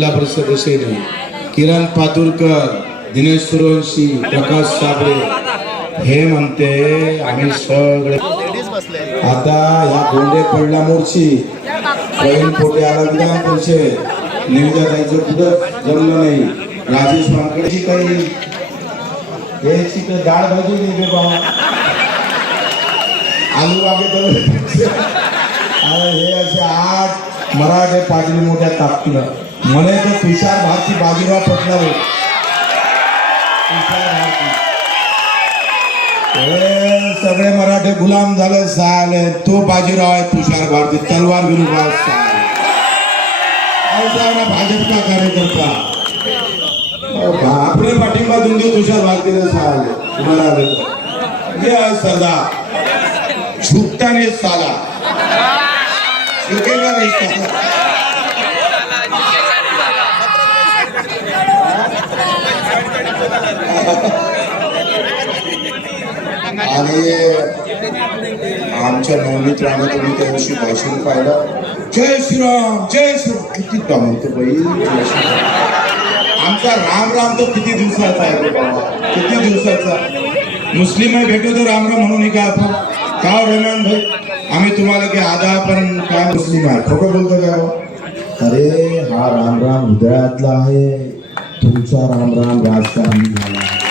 जिल्हा परिषद सदस्य किरण पातुरकर दिनेश सुरवंशी प्रकाश साबळे हे म्हणते आम्ही सगळे आता या गोंडे पडला मोर्ची. प्रवीण पोटे आला विधान परिषद. निविदा जायचं कुठं? जमलं नाही. राजेश वानकडेची काही यायची तर डाळ भाजी नाही रे बाबा. आलू वागे तर हे असे आठ मराठे पाटली मोठ्या ताकदीनं म्हणे तर तुषार भारती बाजीराव पटलावर भारती सगळे मराठे गुलाम झाले साले. तो बाजीराव आहे तुषार भारती तलवार विरुद्ध उभा साले. ऐसा कार्यकर्ता. हो आपले पाठिंबा देऊन देऊ तुषार भारतीने साले. तुम्हाला हे आहे झुकता नहीं साला. झुकेगा नहीं साला. आणि आमच्या नवनीत तुम्ही त्या दिवशी भाषण पाहिलं. जय श्रीराम जय श्रीराम. किती म्हणतो बाई. जय श्रीराम आमचा राम राम तो किती दिवसाचा आहे बाबा. किती दिवसाचा. मुस्लिम आहे भेटू तर राम राम म्हणून का आपण का हो रहमान भाई? आम्ही तुम्हाला की आधा पण काय मुस्लिम आहे? खोटं बोलतो का हो? अरे हा राम राम हृदयातला आहे. तुमचा राम राम राजकारणी झाला